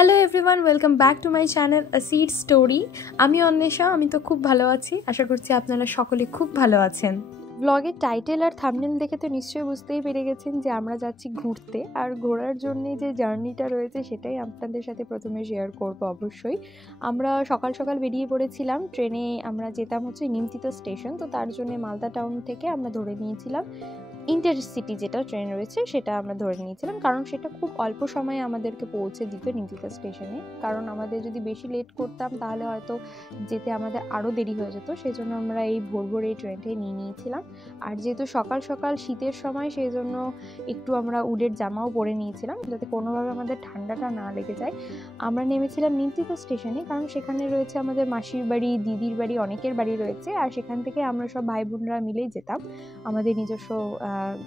Hello everyone, welcome back to my channel a seed story. আমি অন্বেষা। আমি তো খুব ভালো আছি, আশা করছি আপনারা সকলে খুব ভালো আছেন। ব্লগের টাইটেল আর থাম্বনেল দেখে তো নিশ্চয়ই বুঝতেই পেরে গেছেন যে আমরা যাচ্ছি ঘুরতে, আর ঘোরার জন্য যে জার্নিটা রয়েছে সেটাই আপনাদের সাথে প্রথমে শেয়ার করব। অবশ্যই আমরা সকাল সকাল বেরিয়ে পড়েছিলাম। ট্রেনে আমরা যেতাম হচ্ছে নিমতিতা স্টেশন, তো তার জন্য মালদা টাউন থেকে আমরা ধরে নিয়েছিলাম ইন্টারসিটি যেটা ট্রেন রয়েছে সেটা আমরা ধরে নিয়েছিলাম, কারণ সেটা খুব অল্প সময়ে আমাদেরকে পৌঁছে দিত নিমতিতা স্টেশনে। কারণ আমাদের যদি বেশি লেট করতাম তাহলে হয়তো যেতে আমাদের আরও দেরি হয়ে যেত, সেই জন্য আমরা এই ভোর ভোর এই ট্রেনটাই নিয়ে নিয়েছিলাম। আর যেহেতু সকাল সকাল শীতের সময়, সেই জন্য একটু আমরা উডের জামাও পরে নিয়েছিলাম যাতে কোনোভাবে আমাদের ঠান্ডাটা না লেগে যায়। আমরা নেমেছিলাম নিমতিতা স্টেশনে, কারণ সেখানে রয়েছে আমাদের মাসির বাড়ি, দিদির বাড়ি, অনেকের বাড়ি রয়েছে। আর সেখান থেকে আমরা সব ভাই বোনরা মিলেই যেতাম, আমাদের নিজস্ব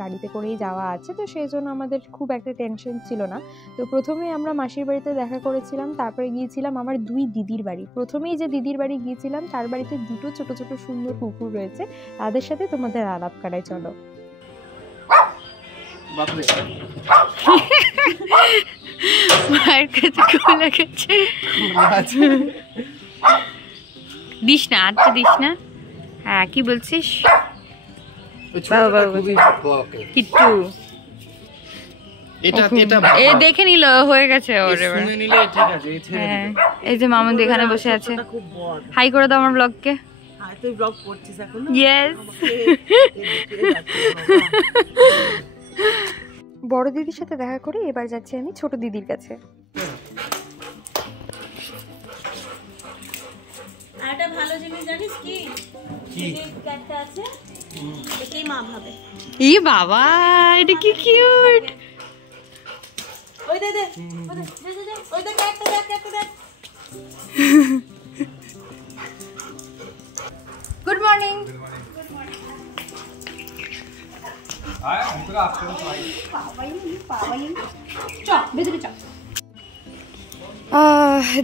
গাড়িতে করেই যাওয়া আছে, তো সেই জন্য আমাদের খুব একটা টেনশন ছিল না। তো প্রথমে আমরা মাসির বাড়িতে দেখা করেছিলাম, তারপরে গিয়েছিলাম আমার দুই দিদির বাড়ি। প্রথমেই যে দিদির বাড়ি গিয়েছিলাম তার বাড়িতে দুটো ছোট ছোট সুন্দর কুকুর রয়েছে, তাদের সাথে তোমাদের আলাপ করাই। চলো। মায়ের কাছে কোলা গেছে, দিস না, আনতে দিস না। হ্যাঁ, কি বলছিস? দেখে নিল, হয়ে গেছে। এই যে মামুন এখানে বসে আছে। হাই করে দাও আমার ব্লগকে। বড় দিদির সাথে দেখা করে এবার যাচ্ছি আমি ছোট দিদির কাছে। একটা ভালো জিনিস জানিস কি? ক্যাটটা আছে, এটাই মা ভাবে। ই বাবা, এটা কি কিউট! ওই দে দে, ওই দে ক্যাটটা দেখ, ক্যাটটা দেখ। Good morning.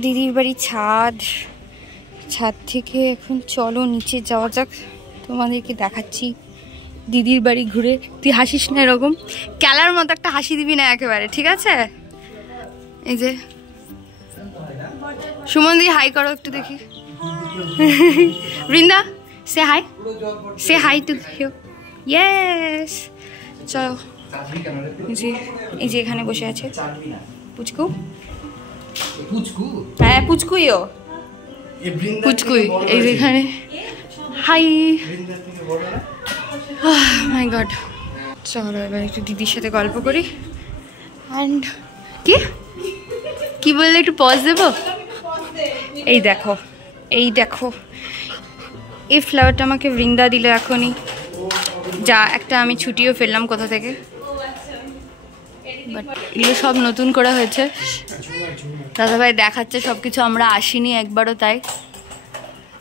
দিদির বাড়ি ছাদ থেকে এখন চলো নিচে যাওয়া যাক, তোমাদেরকে দেখাচ্ছি দিদির বাড়ি ঘুরে। তুই হাসিস না, এরকম ক্যালার মতো একটা হাসি দিবি না একেবারে, ঠিক আছে? এই যে সুমন দি, হাই করো একটু দেখি। বৃন্দা, সে হাই টু ইউ। ইয়েস, চলো। এই যে এখানে বসে আছে পুচকু। হ্যাঁ, পুচকুইও পুচকুই। এই যে এখানে, হাই, মাই গড। চলো এবার একটু দিদির সাথে গল্প করি। অ্যান্ড কি বললে, একটু পজ দেবো? এই দেখো, এই ফ্লাওয়ারটা আমাকে বৃন্দা দিল এখনই, যা একটা আমি ছুটিও ফেললাম কোথা থেকে, বাট এগুলো সব নতুন করা হয়েছে। দাদাভাই দেখাচ্ছে সবকিছু, আমরা আসিনি একবারও, তাই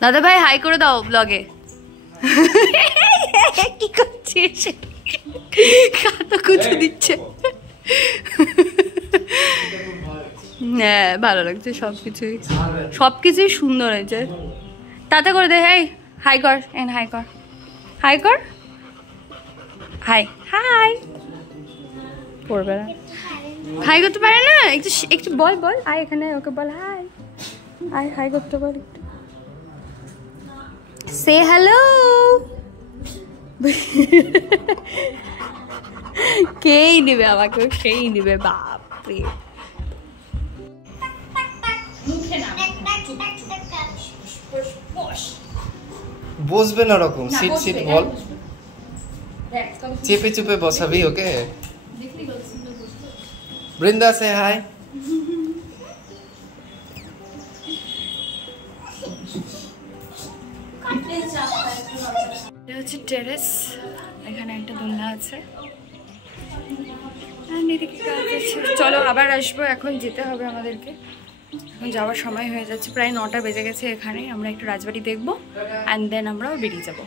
দাদাভাই হাই করে দাও ব্লগে। কি করছিস? কাতো কুচু দিচ্ছে। হ্যাঁ, ভালো লাগছে, সবকিছুই সুন্দর হয়েছে। তাতে করে দে, হাই কর, হাই পড়বে না, হাই করতে পারে না। একটু বল আয় এখানে, ওকে বল হাই করতে বল, একটু সে হ্যালো। কেই নেবে আমাকে, সেই নেবে, বাপরে। বসবে না রকম, সিট বল, চেপে চুপে বসাবি ওকে। বৃন্দা, সে হাই। এটা হচ্ছে টেরেস, এখানে একটা দোলনা আছে। চলো আবার আসবো, এখন যেতে হবে আমাদেরকে। এখন যাওয়ার সময় হয়ে যাচ্ছে, প্রায় 9টা বেজে গেছে। এখানে আমরা একটু রাজবাড়ি দেখবো, অ্যান্ড দেন আমরা বেরিয়ে যাব।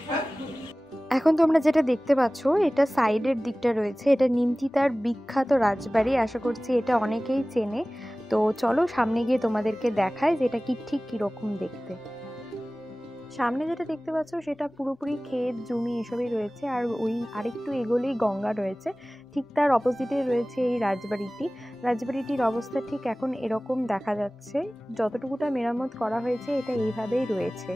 এখন তোমরা যেটা দেখতে পাচ্ছ, এটা সাইডের দিকটা রয়েছে, এটা নিমতিতার বিখ্যাত রাজবাড়ি। আশা করছি এটা অনেকেই চেনে। তো চলো সামনে গিয়ে তোমাদেরকে দেখায় যে এটা ঠিক কীরকম দেখতে। সামনে যেটা দেখতে পাচ্ছ সেটা পুরোপুরি ক্ষেত জমি এসবই রয়েছে, আর ওই আরেকটু এগোলেই গঙ্গা রয়েছে। ঠিক তার অপোজিটে রয়েছে এই রাজবাড়িটি। রাজবাড়িটির অবস্থা ঠিক এখন এরকম দেখা যাচ্ছে, যতটুকুটা মেরামত করা হয়েছে এটা এইভাবেই রয়েছে।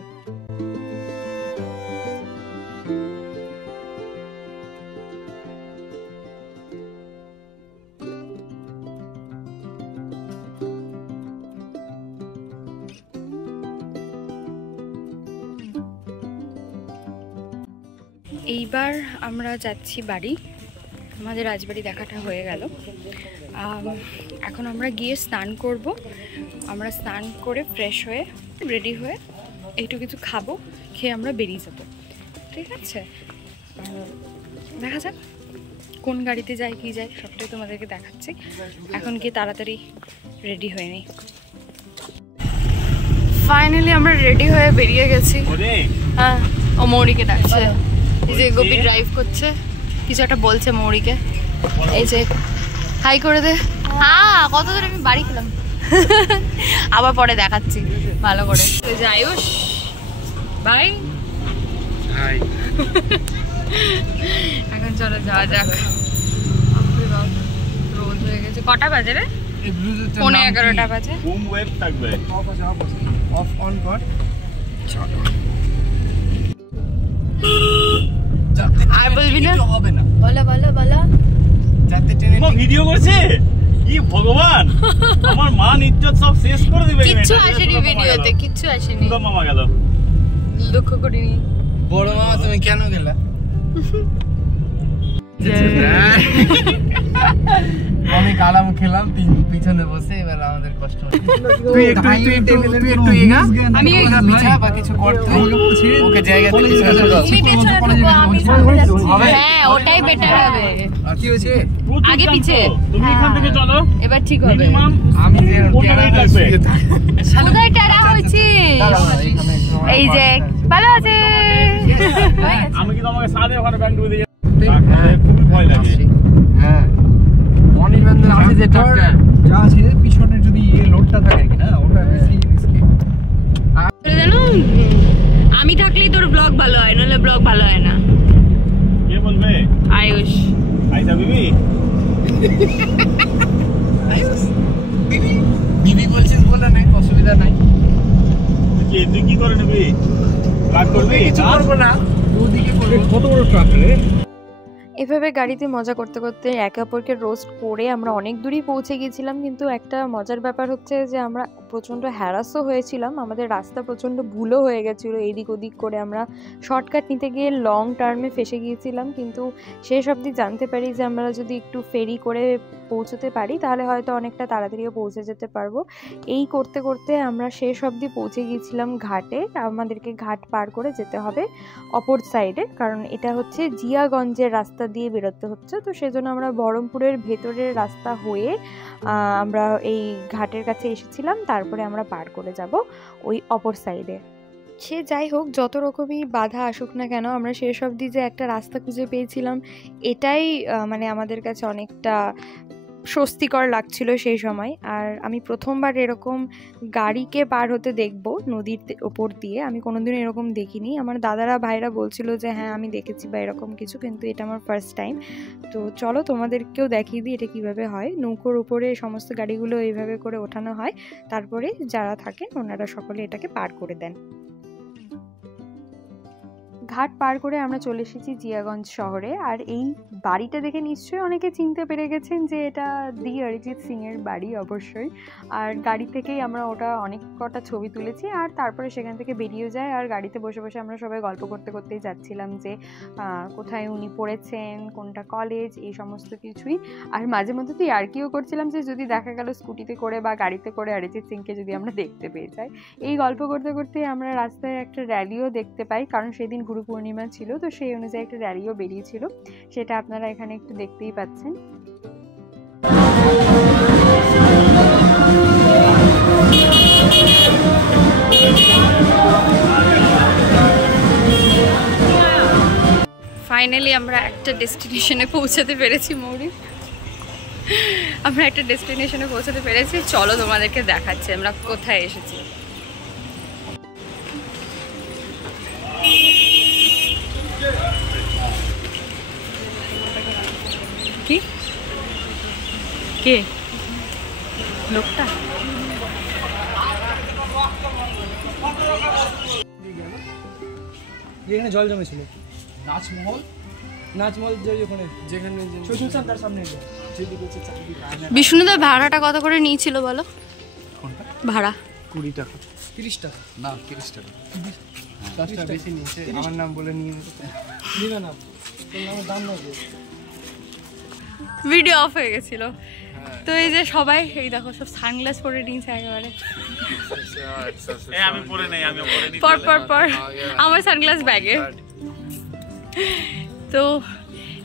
এইবার আমরা যাচ্ছি বাড়ি। আমাদের রাজবাড়ি দেখাটা হয়ে গেল। এখন আমরা গিয়ে স্নান করব। আমরা স্নান করে ফ্রেশ হয়ে রেডি হয়ে একটু কিছু খাবো, খেয়ে আমরা বেরিয়ে যাব। ঠিক আছে, দেখা যাক কোন গাড়িতে যাই কি যাই সবটাই তোমাদেরকে দেখাচ্ছি। এখন গিয়ে তাড়াতাড়ি রেডি হয়ে নিই। ফাইনালি আমরা রেডি হয়ে বেরিয়ে গেছি। হ্যাঁ, ও মৌরিকে ডাকছে। এই যে গোপী ড্রাইভ করছে, কিছু একটা বলছে মৌরিকে। এই যে হাই করে দে। কত দূর আমি বাড়ি খেলাম, আবার পরে দেখাচ্ছি ভালো করে। এই যে আয়ুষ ভাই, এখন চলো যাওয়া যাক। রোদ হয়ে গেছে। কটা বাজে রে? 11:30 বাজে। অফ অন কর। চলো। আর বলবি না? হবে না। বলো বলো বলো। যাতে ট্রেনে ভিডিও করছে কি ভগবান, আমার মান ইজ্জত সব শেষ করে দিবে। কিচ্ছু আসেনি ভিডিওতে, কিচ্ছু আসেনি। তো মামা গেল, লক্ষ্য করিনি। বড় মামা তুমি কেন গেলা? আমি কালাম খেলাম পিছনে বসে, এবার আমাদের কষ্ট হচ্ছে। তুই একটু এগা, আমি পিছা বা কিছু কর, তুই ওকে জায়গাতে পিছনে দাও। তুমি পেছনে থাকো, আমি সামনে যাচ্ছি। হ্যাঁ, ওটাই বেটার হবে। কি হয়েছে? আগে পিছে তুমি এখান থেকে চলো, এবার ঠিক হবে। আমি যে কোথায় টাড়া হয়েছে? এই যে ভালো আছে। আমি কি তোমাকে সাথে ওখানে ব্যাংক ডুবে দিয়ে খুবই ভয় লাগে। হ্যাঁ, অনির্বাণ আছে যে ট্রাকটা যা আছে পিছনে যদি লোডটা থাকে কিনা ওটা বেশি রিস্কি। জানো, আমি থাকলেই তোর ব্লগ ভালো হয়, নাহলে ব্লগ ভালো হয় না। কে বলবে? আয়ুষ। আইসা বিবি, বিবি বলছিস বলে নাই, অসুবিধা নাই। তুই কি করে নিবি? রাগ করবি? কিছু করবো না, দুদিকে কত বড় ট্রাক রে। এভাবে গাড়িতে মজা করতে করতে একে অপরকে রোস্ট করে আমরা অনেক দূরই পৌঁছে গিয়েছিলাম। কিন্তু একটা মজার ব্যাপার হচ্ছে যে আমরা প্রচণ্ড হ্যারাসও হয়েছিলাম। আমাদের রাস্তা প্রচণ্ড ভুলও হয়ে গেছিলো, এদিক ওদিক করে আমরা শর্টকাট নিতে গিয়ে লং টার্মে ফেসে গিয়েছিলাম। কিন্তু শেষ অবধি জানতে পারি যে আমরা যদি একটু ফেরি করে পৌঁছতে পারি তাহলে হয়তো অনেকটা তাড়াতাড়িও পৌঁছে যেতে পারবো। এই করতে করতে আমরা শেষ অবধি পৌঁছে গিয়েছিলাম ঘাটে। আমাদেরকে ঘাট পার করে যেতে হবে অপর সাইডে, কারণ এটা হচ্ছে জিয়াগঞ্জের রাস্তা দিয়ে বেরোতে হচ্ছে। তো সেজন্য আমরা বহরমপুরের ভেতরের রাস্তা হয়ে আমরা এই ঘাটের কাছে এসেছিলাম, তারপরে আমরা পার করে যাব ওই অপর সাইডে। সে যাই হোক, যত রকমই বাধা আসুক না কেন, আমরা শেষ অবধি যে একটা রাস্তা খুঁজে পেয়েছিলাম, এটাই মানে আমাদের কাছে অনেকটা স্বস্তিকর লাগছিল সেই সময়। আর আমি প্রথমবার এরকম গাড়িকে পার হতে দেখব নদীর ওপর দিয়ে, আমি কোনোদিন এরকম দেখিনি। আমার দাদারা ভাইরা বলছিল যে হ্যাঁ আমি দেখেছি বা এরকম কিছু, কিন্তু এটা আমার ফার্স্ট টাইম। তো চলো তোমাদেরকেও দেখিয়ে দিই এটা কিভাবে হয়। নৌকোর উপরে সমস্ত গাড়িগুলো এইভাবে করে ওঠানো হয়, তারপরে যারা থাকেন ওনারা সকলে এটাকে পার করে দেন। ঘাট পার করে আমরা চলে এসেছি জিয়াগঞ্জ শহরে। আর এই বাড়িটা দেখে নিশ্চয়ই অনেকে চিনতে পেরে গেছেন যে এটা দি অরিজিৎ সিংয়ের বাড়ি অবশ্যই। আর গাড়ি থেকেই আমরা ওটা অনেক কটা ছবি তুলেছি, আর তারপরে সেখান থেকে বেরিয়ে যায়। আর গাড়িতে বসে বসে আমরা সবাই গল্প করতে করতেই যাচ্ছিলাম যে কোথায় উনি পড়েছেন, কোনটা কলেজ, এই সমস্ত কিছুই। আর মাঝে মধ্যে তো ইয়ার্কিও করছিলাম যে যদি দেখা গেল স্কুটিতে করে বা গাড়িতে করে অরিজিৎ সিংকে যদি আমরা দেখতে পেয়ে যাই। এই গল্প করতে করতে আমরা রাস্তায় একটা র্যালিও দেখতে পাই, কারণ সেদিন গুরু পূর্ণিমা ছিল, তো সেই অনুযায়ী একটা র্যালিও বেরিয়েছিল, সেটা আপনারা এখানে একটু দেখতেই পাচ্ছেন। ফাইনালি আমরা একটা ডেস্টিনেশনে পৌঁছাতে পেরেছি মৌরি, আমরা একটা ডেস্টিনেশনে পৌঁছাতে পেরেছি। চলো তোমাদেরকে দেখাচ্ছি আমরা কোথায় এসেছি। কি কে লোকটা? যেখানে জল জমেছিল নাচমহল যেখানে শৈশব তার সামনে বিষ্ণুদের ভাড়াটা কত করে নিয়েছিল বলো? ভাড়া 20 টাকা 30 টাকা না 30 টাকা 10 টাকা বেশি নিয়েছে আমার নাম বলে নিয়ে নিবে না তোর নামের দাম না ভিডিও অফ হয়ে গেছিল। তো এই যে সবাই এই দেখো সব সানগ্লাস পরে নিয়েছে একেবারে। আমি পরে নেই, আমি পরে নিই পর পর পর আমার সানগ্লাস ব্যাগে। তো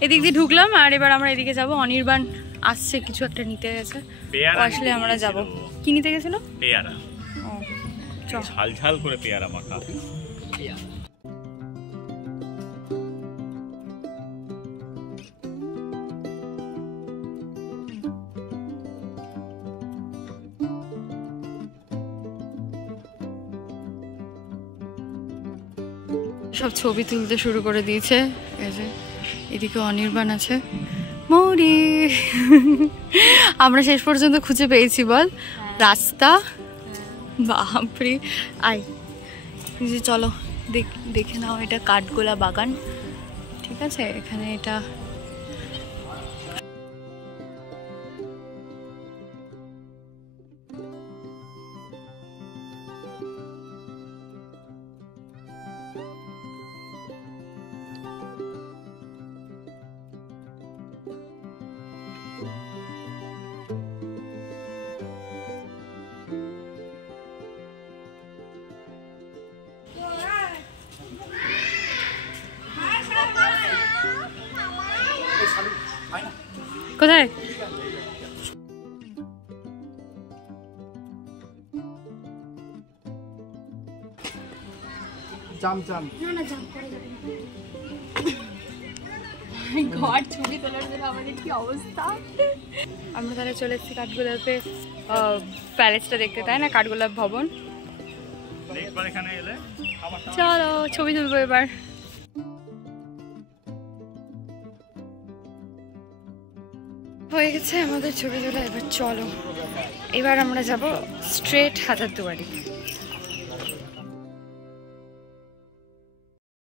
এদিক দিয়ে ঢুকলাম আর এবার আমরা এদিকে যাব। অনির্বাণ আসছে, কিছু একটা নিতে গেছে, আসলে আমরা যাব। কি নিতে গেছিল? পেয়ারা। ও চল, ঝাল ঝাল করে পেয়ারা মাখা। সব ছবি তুলতে শুরু করে দিয়েছে। এই যে এদিকে অনির্বাণ আছে, মৌরি। আমরা শেষ পর্যন্ত খুঁজে পেয়েছি বল রাস্তা। বাপরে, আই যে চলো দেখে নাও, এটা কাঠগোলা বাগান, ঠিক আছে? এখানে এটা কোথায়? জাম জাম ঘর ছবি তোলার জন্য আমাদের কি অবস্থা। আমরা তাহলে চলে এসেছি কাঠগোলাপে প্যালেসটা দেখতে, তাই না? কাঠগোলাপ ভবন। চলো ছবি তুলবো এবার। হয়ে গেছে আমাদের ছবি তোলা, এবার চলো এবার আমরা যাব স্ট্রেট হাজারদুয়ারি।